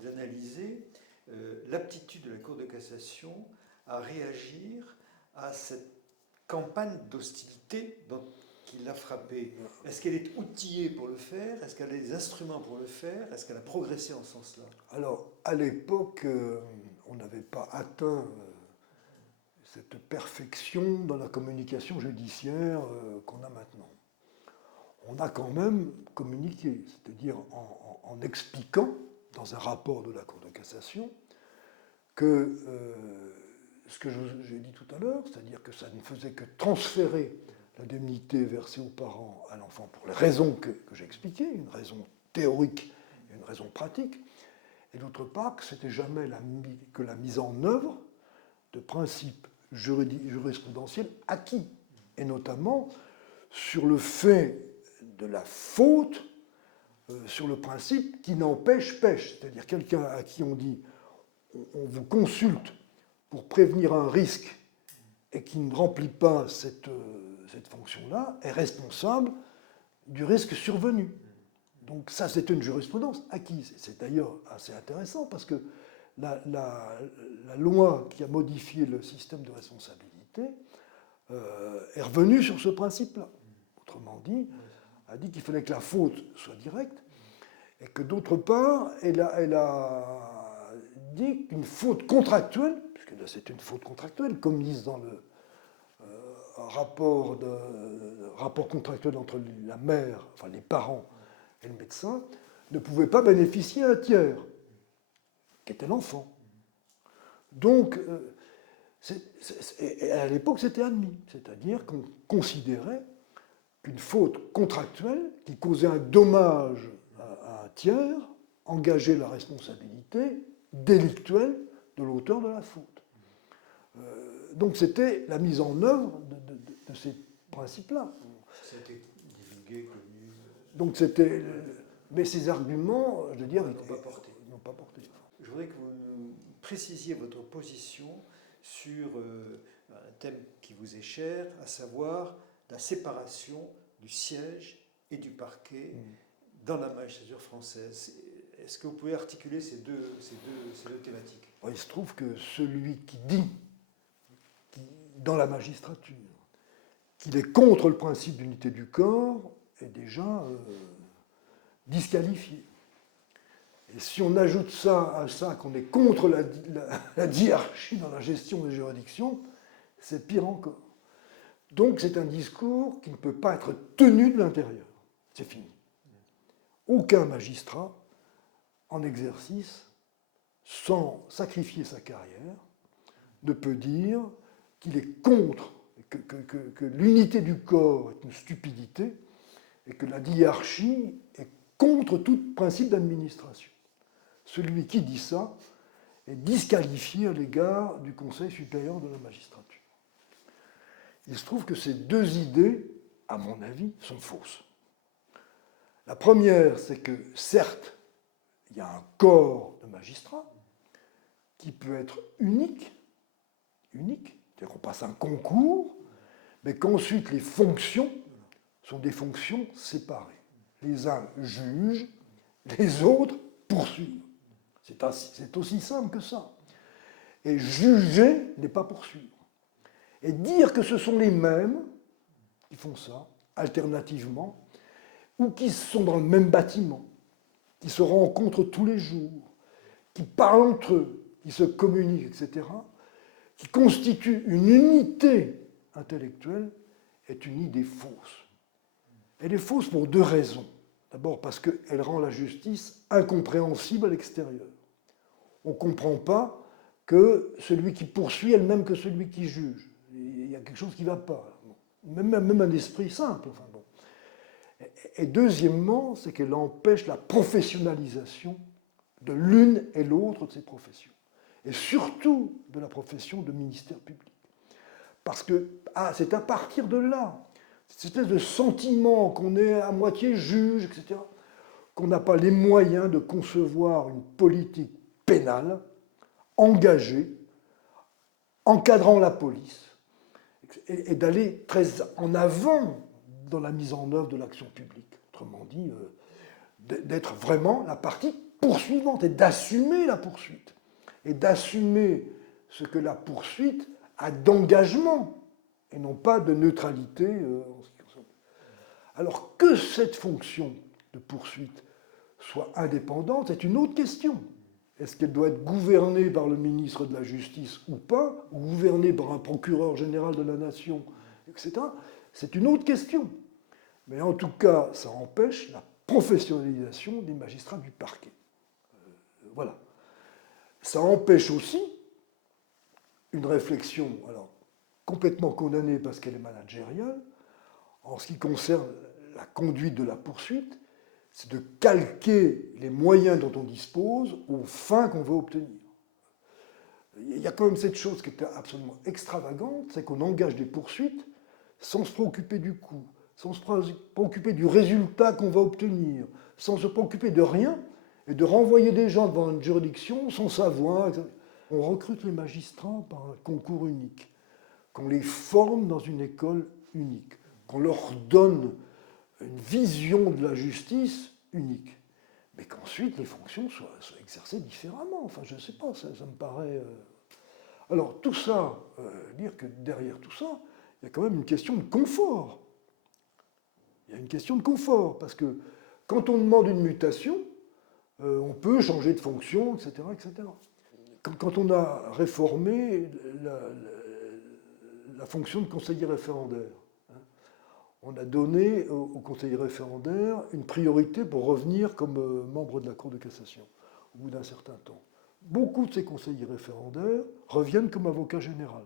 analysez l'aptitude de la Cour de cassation à réagir à cette campagne d'hostilité qui l'a frappée? Est-ce qu'elle est outillée pour le faire? Est-ce qu'elle a des instruments pour le faire? Est-ce qu'elle a progressé en ce sens-là? Alors, à l'époque, on n'avait pas atteint cette perfection dans la communication judiciaire qu'on a maintenant. On a quand même communiqué, c'est-à-dire en expliquant, dans un rapport de la Cour de cassation, que ce que j'ai dit tout à l'heure, c'est-à-dire que ça ne faisait que transférer l'indemnité versée aux parents à l'enfant pour les raisons que j'ai expliquées, une raison théorique et une raison pratique, et d'autre part que c'était jamais que la mise en œuvre de principes jurisprudentiels acquis, et notamment sur le fait de la faute, sur le principe qui n'empêche pêche, c'est-à-dire quelqu'un à qui on dit on vous consulte pour prévenir un risque et qui ne remplit pas cette fonction-là est responsable du risque survenu. Donc ça, c'est une jurisprudence acquise. C'est d'ailleurs assez intéressant parce que la loi qui a modifié le système de responsabilité est revenue sur ce principe-là. Autrement dit, a dit qu'il fallait que la faute soit directe et que d'autre part, elle a dit qu'une faute contractuelle, puisque là c'est une faute contractuelle commise dans le rapport contractuel entre la mère, enfin les parents et le médecin, ne pouvait pas bénéficier à un tiers, qui était l'enfant. Donc, et à l'époque, c'était admis. C'est-à-dire qu'on considérait qu'une faute contractuelle qui causait un dommage à un tiers engageait la responsabilité délictuelle de l'auteur de la faute. Donc, c'était la mise en œuvre de ces principes-là. C'était divulgué, connu. Donc, c'était. Mais ces arguments, je veux dire, n'ont pas porté. Je voudrais que vous précisiez votre position sur un thème qui vous est cher, à savoir la séparation du siège et du parquet dans la magistrature française. Est-ce que vous pouvez articuler ces deux thématiques? Il se trouve que celui qui dit, dans la magistrature, qu'il est contre le principe d'unité du corps est déjà disqualifié. Et si on ajoute à ça qu'on est contre la hiérarchie dans la gestion des juridictions, c'est pire encore. Donc c'est un discours qui ne peut pas être tenu de l'intérieur. C'est fini. Aucun magistrat en exercice, sans sacrifier sa carrière, ne peut dire qu'il est contre, que l'unité du corps est une stupidité et que la hiérarchie est contre tout principe d'administration. Celui qui dit ça est disqualifié à l'égard du Conseil supérieur de la magistrature. Il se trouve que ces deux idées, à mon avis, sont fausses. La première, c'est que, certes, il y a un corps de magistrats qui peut être unique, c'est-à-dire qu'on passe un concours, mais qu'ensuite les fonctions sont des fonctions séparées. Les uns jugent, les autres poursuivent. C'est aussi simple que ça. Et juger n'est pas poursuivre. Et dire que ce sont les mêmes qui font ça, alternativement, ou qui sont dans le même bâtiment, qui se rencontrent tous les jours, qui parlent entre eux, qui se communiquent, etc., qui constituent une unité intellectuelle, est une idée fausse. Elle est fausse pour deux raisons. D'abord parce qu'elle rend la justice incompréhensible à l'extérieur. On ne comprend pas que celui qui poursuit est le même que celui qui juge. Il y a quelque chose qui ne va pas. Même un esprit simple. Enfin bon. Et deuxièmement, c'est qu'elle empêche la professionnalisation de l'une et l'autre de ces professions. Et surtout de la profession de ministère public. Parce que c'est à partir de là, cette espèce de sentiment qu'on est à moitié juge, etc., qu'on n'a pas les moyens de concevoir une politique pénale, engagée, encadrant la police, et d'aller très en avant dans la mise en œuvre de l'action publique. Autrement dit, d'être vraiment la partie poursuivante et d'assumer la poursuite. Et d'assumer ce que la poursuite a d'engagement et non pas de neutralité en ce qui concerne. Alors que cette fonction de poursuite soit indépendante, c'est une autre question. Est-ce qu'elle doit être gouvernée par le ministre de la Justice ou pas, ou gouvernée par un procureur général de la nation, etc. C'est une autre question. Mais en tout cas, ça empêche la professionnalisation des magistrats du parquet. Voilà. Ça empêche aussi une réflexion, alors complètement condamnée parce qu'elle est managériale, en ce qui concerne la conduite de la poursuite, c'est de calquer les moyens dont on dispose aux fins qu'on veut obtenir. Il y a quand même cette chose qui est absolument extravagante, c'est qu'on engage des poursuites sans se préoccuper du coût, sans se préoccuper du résultat qu'on va obtenir, sans se préoccuper de rien, et de renvoyer des gens devant une juridiction sans savoir. On recrute les magistrats par un concours unique, qu'on les forme dans une école unique, qu'on leur donne une vision de la justice unique. Mais qu'ensuite les fonctions soient exercées différemment. Enfin, je ne sais pas, ça me paraît... Alors, tout ça, dire que derrière tout ça, il y a quand même une question de confort. Il y a une question de confort, parce que quand on demande une mutation, on peut changer de fonction, etc. etc. Quand on a réformé la fonction de conseiller référendaire, hein, on a donné aux conseillers référendaires une priorité pour revenir comme membre de la Cour de cassation, au bout d'un certain temps. Beaucoup de ces conseillers référendaires reviennent comme avocat général.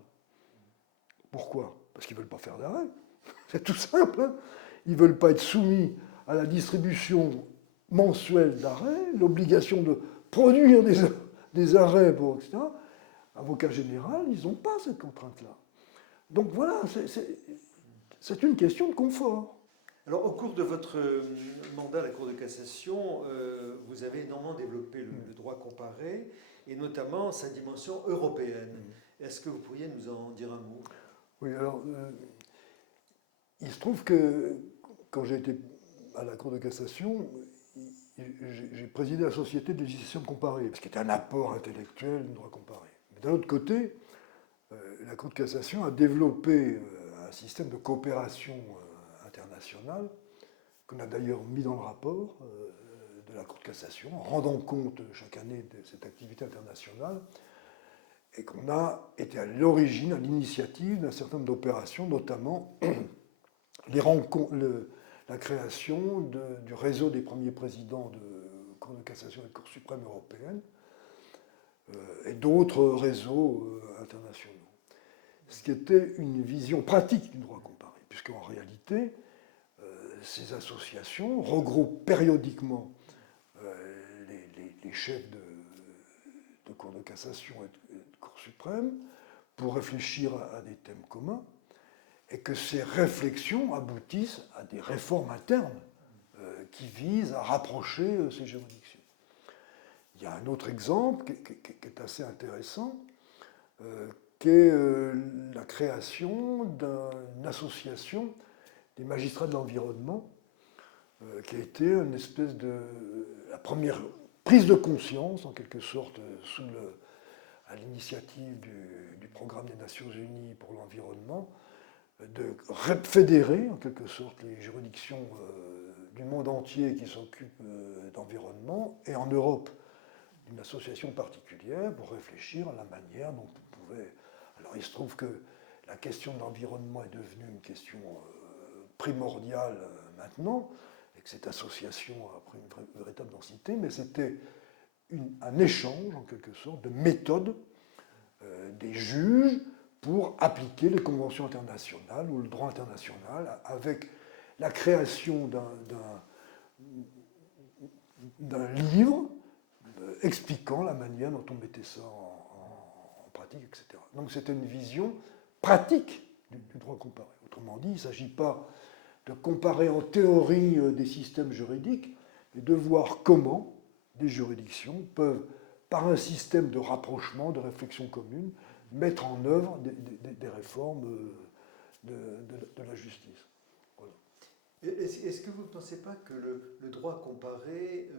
Pourquoi? Parce qu'ils ne veulent pas faire d'arrêt. C'est tout simple. Hein, ils ne veulent pas être soumis à la distribution mensuelle d'arrêts, l'obligation de produire des arrêts, pour, etc. Avocat général, ils n'ont pas cette contrainte-là. Donc voilà, c'est une question de confort. Alors, au cours de votre mandat à la Cour de cassation, vous avez énormément développé le droit comparé, et notamment sa dimension européenne. Est-ce que vous pourriez nous en dire un mot? Oui, alors, il se trouve que quand j'ai été à la Cour de cassation, j'ai présidé la Société de législation comparée, ce qui est un apport intellectuel du droit comparé. Mais d'un autre côté, la Cour de cassation a développé un système de coopération internationale, qu'on a d'ailleurs mis dans le rapport de la Cour de cassation, en rendant compte chaque année de cette activité internationale, et qu'on a été à l'origine, à l'initiative d'un certain nombre d'opérations, notamment la création du réseau des premiers présidents de Cour de cassation et de Cour suprême européenne, et d'autres réseaux internationaux. Ce qui était une vision pratique du droit comparé, puisqu'en réalité, ces associations regroupent périodiquement les chefs de Cour de cassation et de Cour suprême pour réfléchir à des thèmes communs, et que ces réflexions aboutissent à des réformes internes qui visent à rapprocher ces juridictions. Il y a un autre exemple qui est assez intéressant, qui est la création d'une association des magistrats de l'environnement, qui a été une espèce de la première prise de conscience, en quelque sorte, à l'initiative du programme des Nations Unies pour l'environnement, de fédérer, en quelque sorte, les juridictions du monde entier qui s'occupent d'environnement, et en Europe, d'une association particulière pour réfléchir à la manière dont on pouvait... Alors il se trouve que la question de l'environnement est devenue une question primordiale maintenant, et que cette association a pris une véritable densité, mais c'était un échange, en quelque sorte, de méthodes des juges pour appliquer les conventions internationales ou le droit international, avec la création d'un livre expliquant la manière dont on mettait ça en pratique, etc. Donc c'était une vision pratique du droit comparé. Autrement dit, il ne s'agit pas de comparer en théorie des systèmes juridiques, mais de voir comment des juridictions peuvent, par un système de rapprochement, de réflexion commune, mettre en œuvre des réformes de la justice. Voilà. Est-ce que vous ne pensez pas que le droit comparé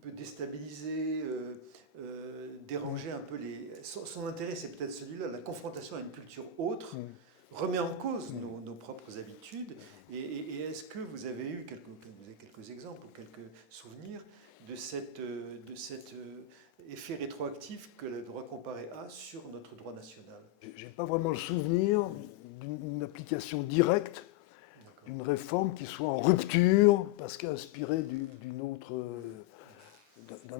peut déstabiliser, déranger un peu les... Son intérêt, c'est peut-être celui-là, la confrontation à une culture autre, remet en cause nos propres habitudes. Et est-ce que vous avez eu quelques exemples ou quelques souvenirs de cet effet rétroactif que le droit comparé a sur notre droit national? Je n'ai pas vraiment le souvenir d'une application directe d'une réforme qui soit en rupture parce qu'inspirée d'un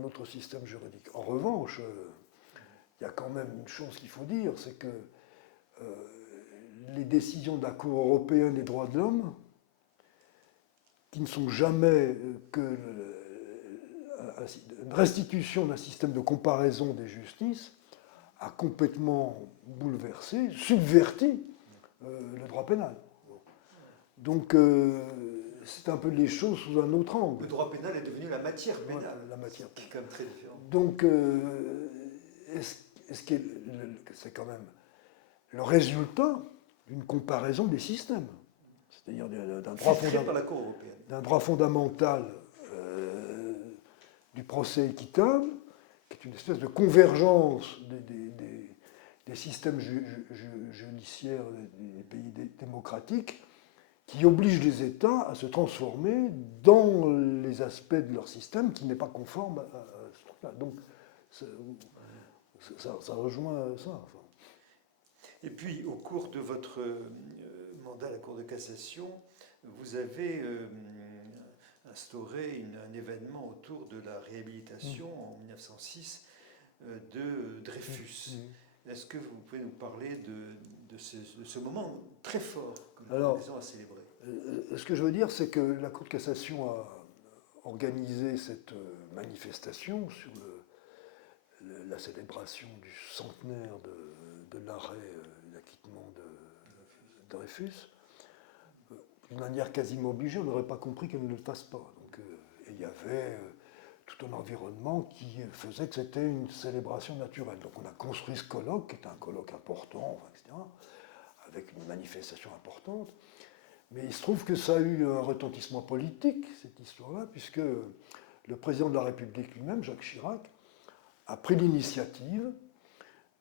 autre système juridique. En revanche, il y a quand même une chose qu'il faut dire, c'est que les décisions de la Cour européenne des droits de l'homme, qui ne sont jamais que une restitution d'un système de comparaison des justices, a complètement bouleversé, subverti le droit pénal. Donc, c'est un peu les choses sous un autre angle. Le droit pénal est devenu la matière pénale. Voilà, la matière pénale. C'est quand même très différent. Donc, c'est quand même le résultat d'une comparaison des systèmes. c'est-à-dire d'un Filtré par la Cour européenne. droit fondamental du procès équitable, qui est une espèce de convergence des systèmes judiciaires des pays démocratiques, qui oblige les États à se transformer dans les aspects de leur système qui n'est pas conforme à ce truc-là. Donc, ça rejoint ça. Enfin. Et puis, au cours de votre mandat à la Cour de cassation, vous avez instauré un événement autour de la réhabilitation en 1906 de Dreyfus. Est-ce que vous pouvez nous parler de ce moment très fort que la Maison a célébré? Ce que je veux dire, c'est que la Cour de cassation a organisé cette manifestation sur la célébration du centenaire de l'arrêt d'acquittement de Dreyfus. D'une manière quasiment obligée, on n'aurait pas compris qu'elle ne le fasse pas. Donc, il y avait tout un environnement qui faisait que c'était une célébration naturelle. Donc on a construit ce colloque, qui est un colloque important, etc., avec une manifestation importante. Mais il se trouve que ça a eu un retentissement politique, cette histoire-là, puisque le président de la République lui-même, Jacques Chirac, a pris l'initiative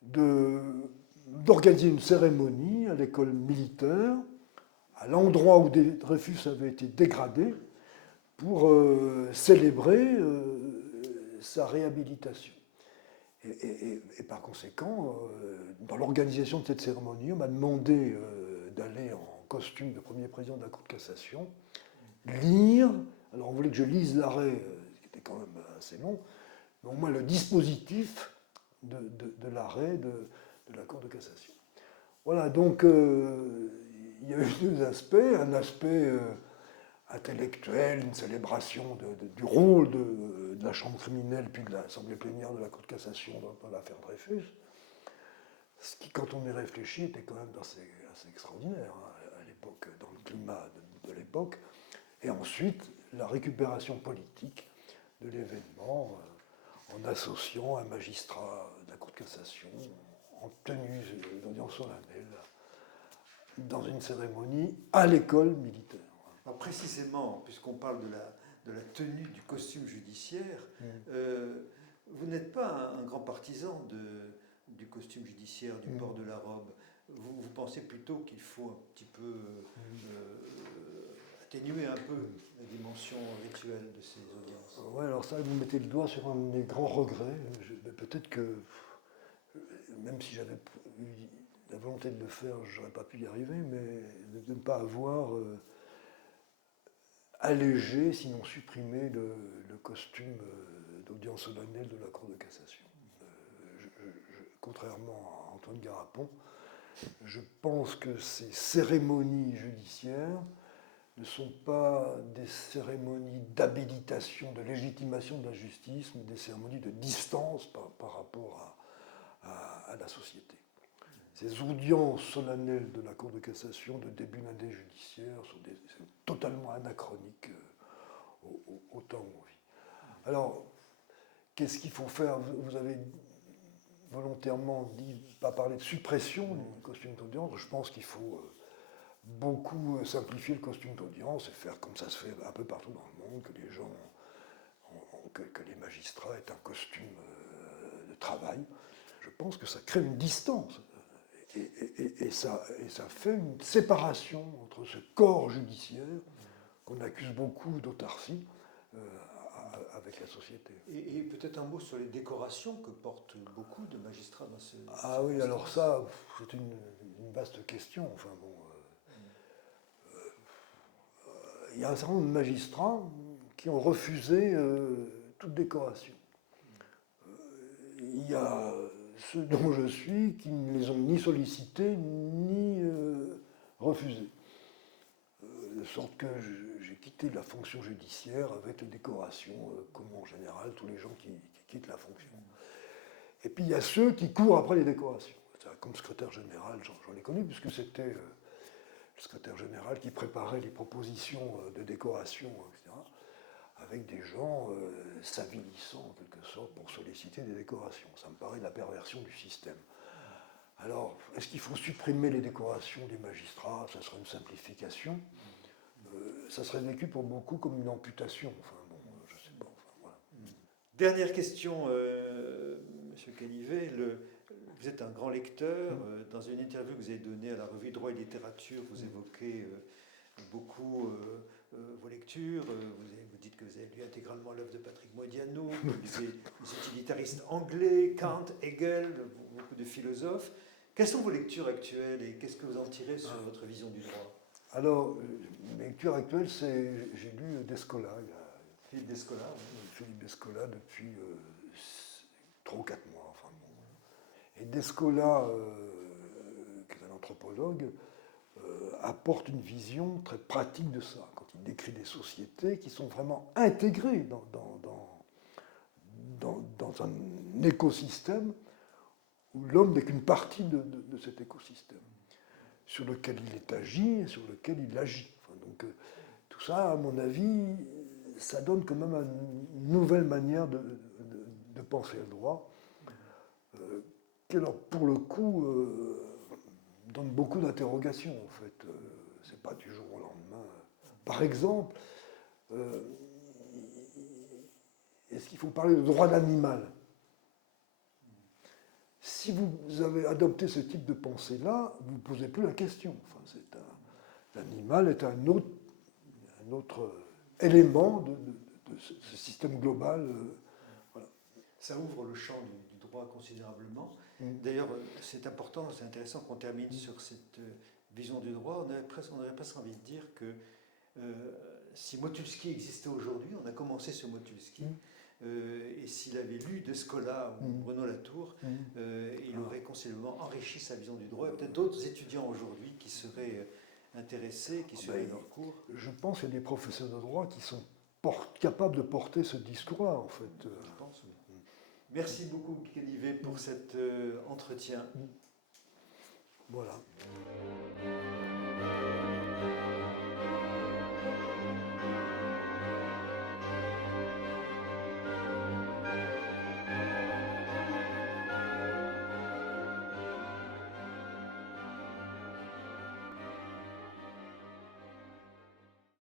d'organiser une cérémonie à l'école militaire, à l'endroit où Dreyfus avait été dégradé, pour célébrer sa réhabilitation. Et par conséquent, dans l'organisation de cette cérémonie, on m'a demandé d'aller en costume de premier président de la Cour de cassation, lire, alors on voulait que je lise l'arrêt, qui était quand même assez long, mais au moins le dispositif de l'arrêt de la Cour de cassation. Voilà, donc il y a eu deux aspects, un aspect intellectuel, une célébration du rôle de la Chambre criminelle puis de l'Assemblée plénière de la Cour de cassation dans l'affaire Dreyfus, ce qui, quand on y réfléchit, était quand même assez extraordinaire à l'époque, dans le climat de l'époque. Et ensuite, la récupération politique de l'événement en associant un magistrat de la Cour de cassation en tenue d'audience solennelle dans une cérémonie à l'école militaire. Alors précisément, puisqu'on parle de la tenue du costume judiciaire, vous n'êtes pas un grand partisan du costume judiciaire, du port de la robe. Vous pensez plutôt qu'il faut un petit peu atténuer un peu la dimension rituelle de ces audiences. Oui, alors ça, vous mettez le doigt sur un de mes grands regrets. Peut-être que, même si j'avais eu la volonté de le faire, je n'aurais pas pu y arriver, mais de ne pas avoir allégé, sinon supprimé, le costume d'audience solennelle de la Cour de cassation. Contrairement à Antoine Garapon, je pense que ces cérémonies judiciaires ne sont pas des cérémonies d'habilitation, de légitimation de la justice, mais des cérémonies de distance par rapport à la société. Ces audiences solennelles de la Cour de cassation de début d'année judiciaire sont totalement anachroniques au temps où on vit. Alors, qu'est-ce qu'il faut faire? Vous avez volontairement dit, pas parler de suppression du costume d'audience. Je pense qu'il faut beaucoup simplifier le costume d'audience et faire comme ça se fait un peu partout dans le monde, que les gens, que les magistrats aient un costume de travail. Je pense que ça crée une distance et ça fait une séparation entre ce corps judiciaire qu'on accuse beaucoup d'autarcie avec la société. Et peut-être un mot sur les décorations que portent beaucoup de magistrats dans ce... Ah oui, alors ça, c'est une vaste question. Enfin bon, il y a un certain nombre de magistrats qui ont refusé toute décoration. Il y a ceux dont je suis qui ne les ont ni sollicités ni refusés. De sorte que j'ai quitté la fonction judiciaire avec les décorations, comme en général tous les gens qui quittent la fonction. Et puis il y a ceux qui courent après les décorations. Comme secrétaire général, j'en ai connu, puisque c'était le secrétaire général qui préparait les propositions de décoration, etc., avec des gens s'avilissant en quelque sorte pour solliciter des décorations. Ça me paraît de la perversion du système. Alors, est-ce qu'il faut supprimer les décorations des magistrats? Ça serait une simplification. Ça serait vécu pour beaucoup comme une amputation. Enfin, bon, je sais pas. Enfin, voilà. Dernière question, Monsieur Canivet. Vous êtes un grand lecteur. Dans une interview que vous avez donnée à la revue Droit et Littérature, vous évoquez beaucoup vos lectures. Vous dites que vous avez lu intégralement l'œuvre de Patrick Modiano, vous lisez les utilitaristes anglais, Kant, Hegel, beaucoup de philosophes. Quelles sont vos lectures actuelles et qu'est-ce que vous en tirez sur votre vision du droit? Alors, mes lectures actuelles, j'ai lu Descola. Philippe Descola. Philippe Descola depuis 3 ou 4 mois. Enfin, bon. Et Descola, qui est un anthropologue, apporte une vision très pratique de ça, quand il décrit des sociétés qui sont vraiment intégrées dans un écosystème où l'homme n'est qu'une partie de cet écosystème, sur lequel il est agi et sur lequel il agit. Enfin, donc, tout ça, à mon avis, ça donne quand même une nouvelle manière de penser le droit, qui, alors, pour le coup, donne beaucoup d'interrogations, en fait. C'est pas du jour au lendemain. Par exemple, est-ce qu'il faut parler de droit d'animal? Si vous avez adopté ce type de pensée-là, vous ne posez plus la question. Enfin, l'animal est un autre élément de ce système global. Voilà. Ça ouvre le champ du droit considérablement. D'ailleurs, c'est important, c'est intéressant qu'on termine sur cette vision du droit. On aurait presque envie de dire que si Motulski existait aujourd'hui, on a commencé sur Motulski, et s'il avait lu Descola ou Bruno Latour, il aurait considérablement enrichi sa vision du droit. Il y a peut-être d'autres étudiants aujourd'hui qui seraient intéressés, qui suivraient leur cours. Je pense qu'il y a des professeurs de droit qui sont capables de porter ce discours-là, en fait. Je pense, oui. Merci beaucoup, Canivet, pour cet entretien. Voilà.